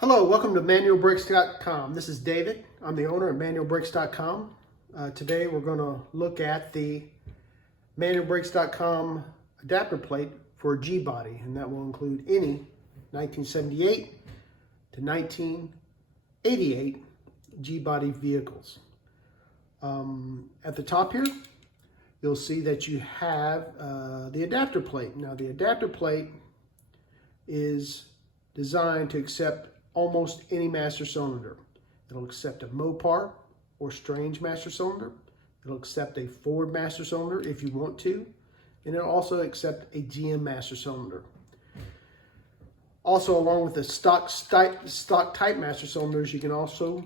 Hello, welcome to manualbrakes.com. This is David. I'm the owner of manualbrakes.com. Today we're going to look at the manualbrakes.com adapter plate for a G-body, and that will include any 1978 to 1988 G-body vehicles. At the top here, you'll see that you have the adapter plate. Now the adapter plate is designed to accept almost any master cylinder. It'll accept a Mopar or Strange master cylinder. It'll accept a Ford master cylinder if you want to, and it'll also accept a GM master cylinder. Also, along with the stock type master cylinders, you can also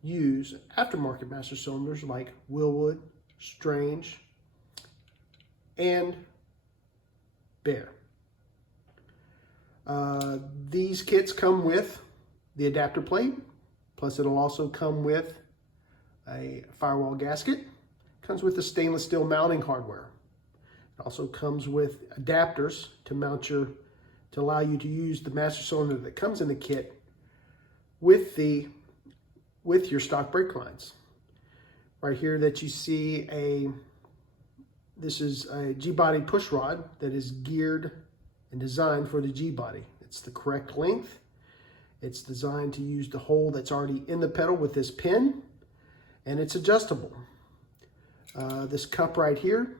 use aftermarket master cylinders like Willwood, Strange, and Bear. These kits come with the adapter plate, plus it'll also come with a firewall gasket. It comes with the stainless steel mounting hardware. It also comes with adapters to allow you to use the master cylinder that comes in the kit with your stock brake lines. Right here that you see this is a G-body push rod that is geared and designed for the G-body. It's the correct length. It's designed to use the hole that's already in the pedal with this pin, and it's adjustable. This cup right here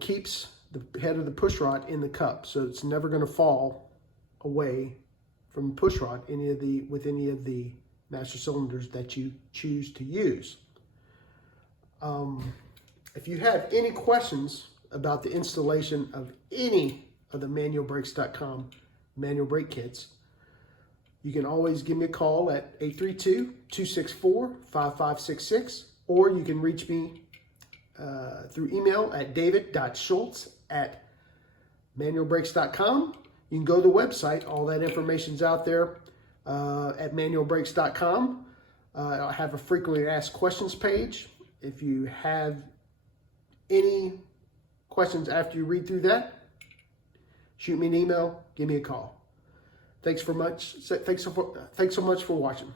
keeps the head of the push rod in the cup, so it's never going to fall away from the push rod with any of the master cylinders that you choose to use. If you have any questions about the installation of any of the manualbrakes.com manual brake kits, you can always give me a call at 832-264-5566, or you can reach me through email at david.schultz@manualbrakes.com. You can go to the website. All that information's out there at manualbrakes.com. I have a frequently asked questions page. If you have any questions after you read through that, shoot me an email, give me a call. Thanks so much for watching.